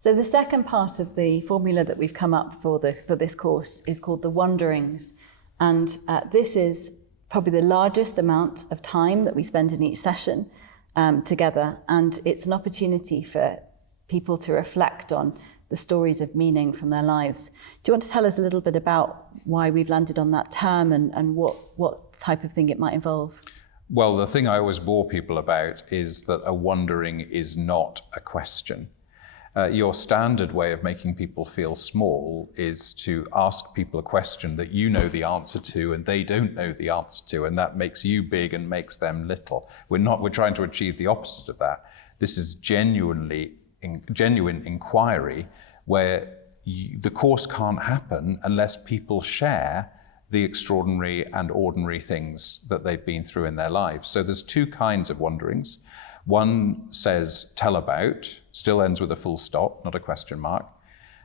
So the second part of the formula that we've come up for this course is called the Wanderings. And this is probably the largest amount of time that we spend in each session together. And it's an opportunity for people to reflect on the stories of meaning from their lives. Do you want to tell us a little bit about why we've landed on that term and what type of thing it might involve? Well, the thing I always bore people about is that a wondering is not a question. Your standard way of making people feel small is to ask people a question that you know the answer to and they don't know the answer to, and that makes you big and makes them little. We're trying to achieve the opposite of that. This is genuine inquiry where the course can't happen unless people share the extraordinary and ordinary things that they've been through in their lives. So there's two kinds of wanderings. One says tell about, still ends with a full stop, not a question mark.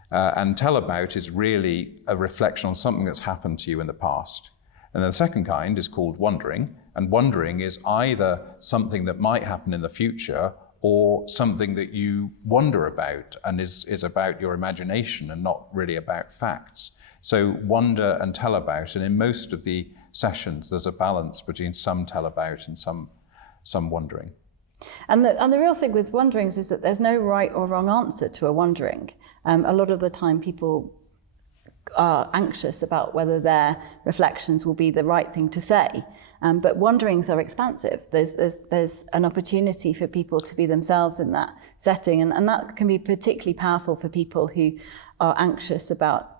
And tell about is really a reflection on something that's happened to you in the past. And then the second kind is called wondering. And wondering is either something that might happen in the future or something that you wonder about and is about your imagination and not really about facts. So wonder and tell about, and in most of the sessions, there's a balance between some tell about and some wondering. And the real thing with wanderings is that there's no right or wrong answer to a wandering. A lot of the time people are anxious about whether their reflections will be the right thing to say. But wanderings are expansive. There's an opportunity for people to be themselves in that setting. And that can be particularly powerful for people who are anxious about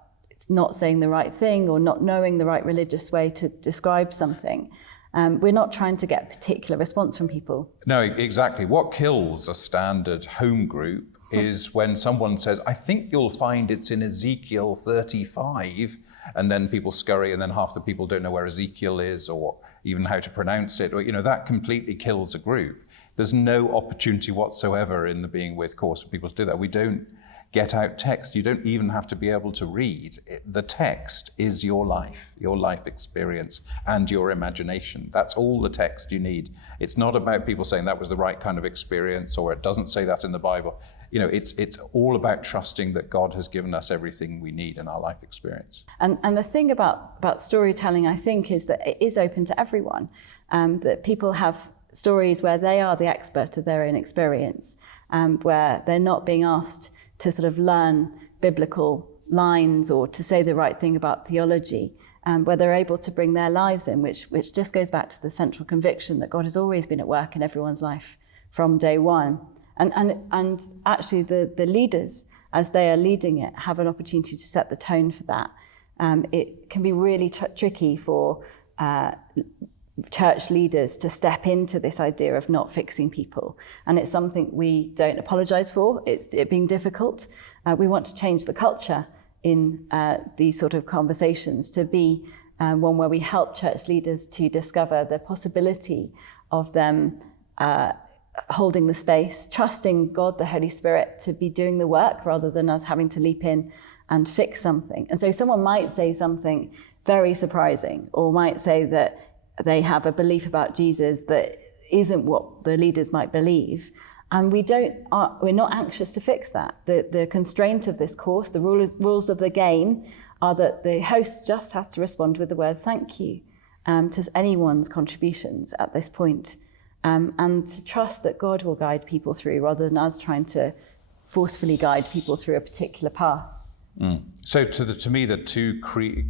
not saying the right thing or not knowing the right religious way to describe something. We're not trying to get a particular response from people. No, exactly. What kills a standard home group is when someone says, I think you'll find it's in Ezekiel 35, and then people scurry, and then half the people don't know where Ezekiel is or even how to pronounce it. Or, that completely kills a group. There's no opportunity whatsoever in the Being With course for people to do that. We don't get out text. You don't even have to be able to read. The text is your life experience, and your imagination. That's all the text you need. It's not about people saying that was the right kind of experience, or it doesn't say that in the Bible. It's all about trusting that God has given us everything we need in our life experience. And the thing about storytelling, I think, is that it is open to everyone. That people have stories where they are the expert of their own experience, where they're not being asked to sort of learn biblical lines or to say the right thing about theology, where they're able to bring their lives in, which just goes back to the central conviction that God has always been at work in everyone's life from day one. And actually the leaders, as they are leading it, have an opportunity to set the tone for that. It can be really tricky for church leaders to step into this idea of not fixing people. And it's something we don't apologize for. It's it being difficult. We want to change the culture in these sort of conversations to be one where we help church leaders to discover the possibility of them holding the space, trusting God, the Holy Spirit, to be doing the work rather than us having to leap in and fix something. And so someone might say something very surprising, or might say that they have a belief about Jesus that isn't what the leaders might believe. And we're not anxious to fix that. The constraint of this course, the rules of the game, are that the host just has to respond with the word thank you to anyone's contributions at this point, and to trust that God will guide people through rather than us trying to forcefully guide people through a particular path. So to me, the two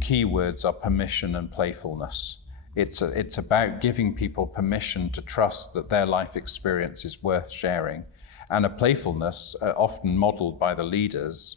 key words are permission and playfulness. It's about giving people permission to trust that their life experience is worth sharing, and a playfulness often modeled by the leaders,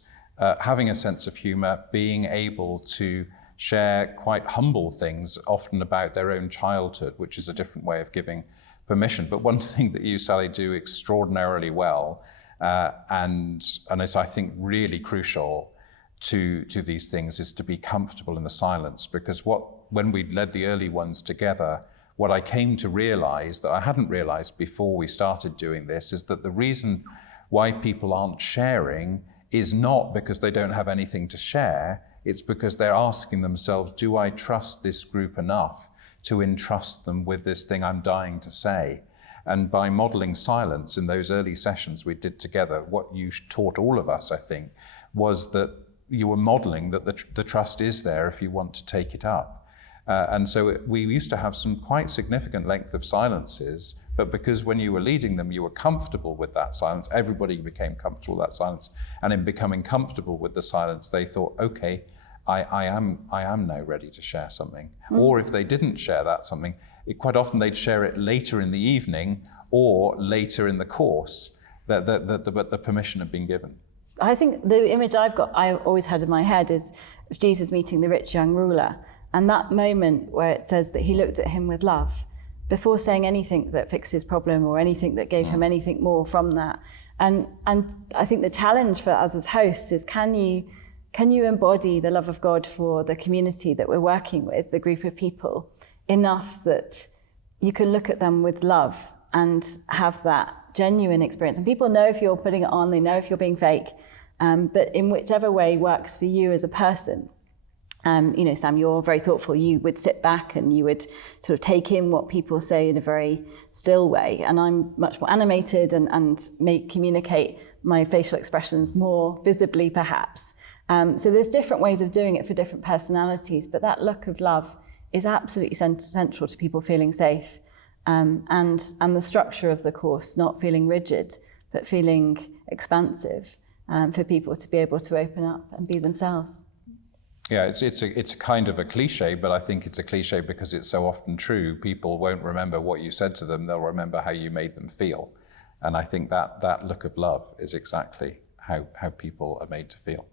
having a sense of humor, being able to share quite humble things, often about their own childhood, which is a different way of giving permission. But one thing that you, Sally, do extraordinarily well, and is, I think, really crucial to these things, is to be comfortable in the silence. Because when we led the early ones together, what I came to realize that I hadn't realized before we started doing this is that the reason why people aren't sharing is not because they don't have anything to share. It's because they're asking themselves, do I trust this group enough to entrust them with this thing I'm dying to say? And by modeling silence in those early sessions we did together, what you taught all of us, I think, was that you were modeling that the trust is there if you want to take it up. And so we used to have some quite significant length of silences, but because when you were leading them, you were comfortable with that silence, everybody became comfortable with that silence. And in becoming comfortable with the silence, they thought, okay, I am now ready to share something. Or if they didn't share that something, quite often they'd share it later in the evening or later in the course, but the permission had been given. I think the image I always had in my head is of Jesus meeting the rich young ruler, and that moment where it says that he looked at him with love before saying anything that fixed his problem or anything that gave him anything more from that. And I think the challenge for us as hosts is, can you embody the love of God for the community that we're working with, the group of people, enough that you can look at them with love and have that genuine experience. And people know if you're putting it on, they know if you're being fake, but in whichever way works for you as a person. Sam, you're very thoughtful. You would sit back and you would sort of take in what people say in a very still way. And I'm much more animated and may communicate my facial expressions more visibly, perhaps. So there's different ways of doing it for different personalities, but that look of love is absolutely central to people feeling safe. And the structure of the course, not feeling rigid, but feeling expansive, for people to be able to open up and be themselves. Yeah, it's a kind of a cliche, but I think it's a cliche because it's so often true. People won't remember what you said to them, they'll remember how you made them feel. And I think that look of love is exactly how people are made to feel.